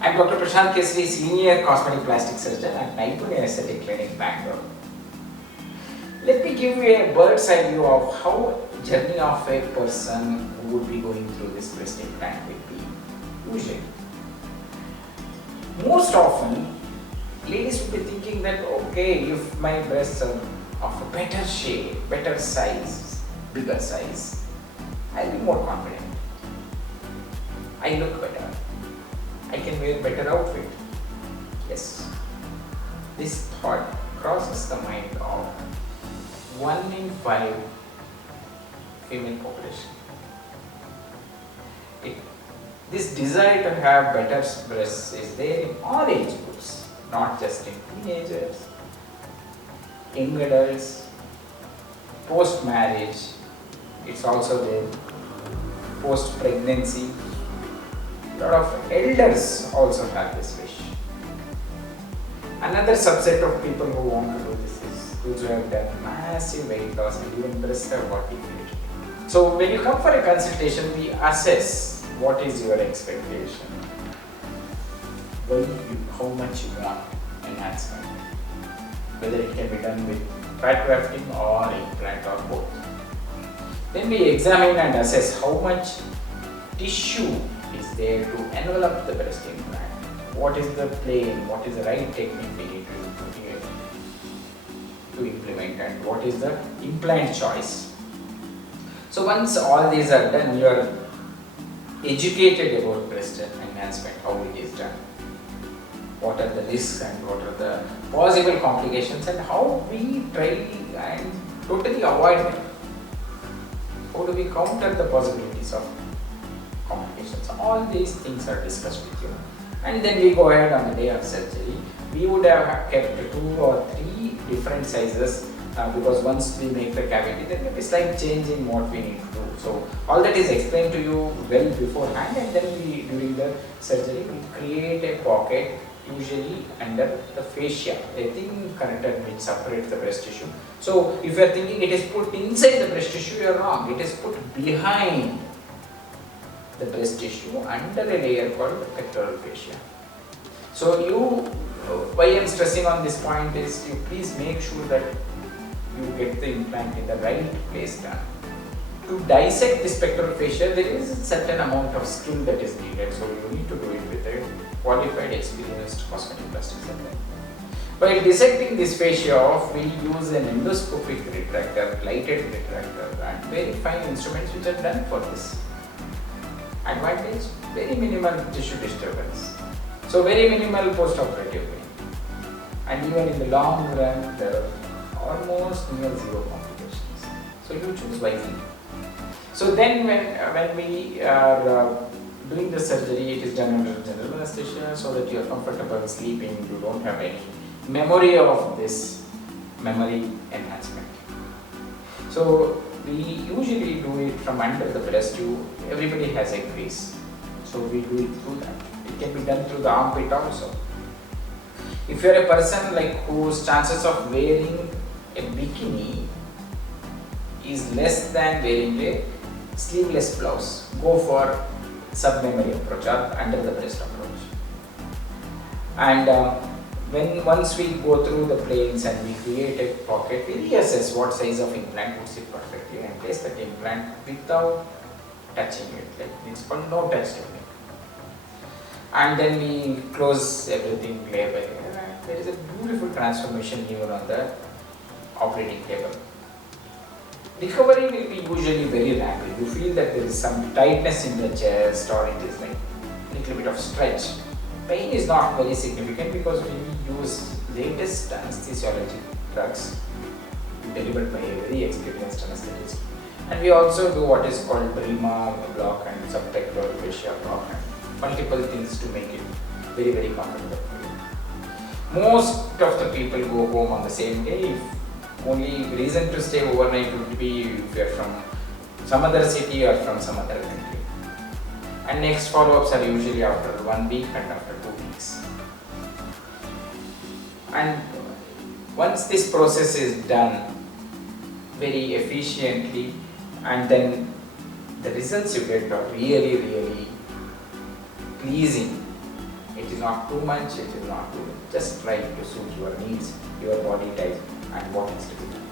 I'm Dr. Prashantha, Senior Cosmetic Plastic Surgeon at Naipunya Aesthetic Clinic, Bangalore. Let me give you a bird's eye view of how journey of a person who would be going through this breast implant will be. Usually, most often, ladies will be thinking that okay, if my breasts are of a better shape, better size, bigger size, I'll be more confident. I look better. I can wear better outfit. Yes, this thought crosses the mind of 1 in 5 female population. This desire to have better breasts is there in all age groups, not just in teenagers, young adults, post-marriage, it's also there, post-pregnancy. A lot of elders also have this wish. Another subset of people who want to do this is those who have done massive weight loss and even breasts have got deflated. So when you come for a consultation, we assess what is your expectation, how much you want enhancement, whether it can be done with fat grafting or implant or both. Then we examine and assess how much tissue is there to envelop the breast implant. What is the plane, what is the right technique we need to implement, and what is the implant choice. So once all these are done, you are educated about breast enhancement, how it is done, what are the risks and what are the possible complications, and how we try and totally avoid them. How do we counter the possibilities of complications? All these things are discussed with you, and then we go ahead on the day of surgery. We would have kept 2 or 3 different sizes because once we make the cavity, there may be slight change in what we need to do. So all that is explained to you well beforehand, and then we, during the surgery, we create a pocket usually under the fascia, a thin connector which separates the breast tissue. So if you are thinking it is put inside the breast tissue, you are wrong. It is put behind the breast tissue under a layer called pectoral fascia. So why I am stressing on this point is you please make sure that you get the implant in the right place done. To dissect this pectoral fascia, there is a certain amount of skill that is needed, so you need to do it with a qualified, experienced cosmetic plastic surgeon. While dissecting this fascia off, we use an endoscopic retractor, lighted retractor, and very fine instruments which are done for this. Advantage, very minimal tissue disturbance. So very minimal post-operative pain. And even in the long run, there are almost near zero complications. So you choose wisely. So then when we are doing the surgery, it is done under general anesthesia so that you are comfortable sleeping, you don't have any memory of this memory enhancement. So we usually do it from under the breast. Everybody has a crease, so we do it through that. It can be done through the armpit also. If you are a person whose chances of wearing a bikini is less than wearing a sleeveless blouse, go for sub-memory approach or under the breast approach. And once we go through the planes and we create a pocket, we reassess what size of implant would sit perfectly and place that implant without touching it. It's called no touch technique. And then we close everything layer by layer, and there is a beautiful transformation even on the operating table. Recovery will be usually very rapid. You feel that there is some tightness in the chest or it is like a little bit of stretch. Pain is not very significant because we use latest anesthesiology drugs delivered by a very experienced anesthetist. And we also do what is called Prima block and subpectoral fascia block and multiple things to make it very, very comfortable for you. Most of the people go home on the same day. Only reason to stay overnight would be if you are from some other city or from some other country. And next follow-ups are usually after 1 week and after 2 weeks. And once this process is done very efficiently, and then the results you get are really, really pleasing. It It is not too much, it is not too less. Just try to suit your needs, your body type and what is to be done.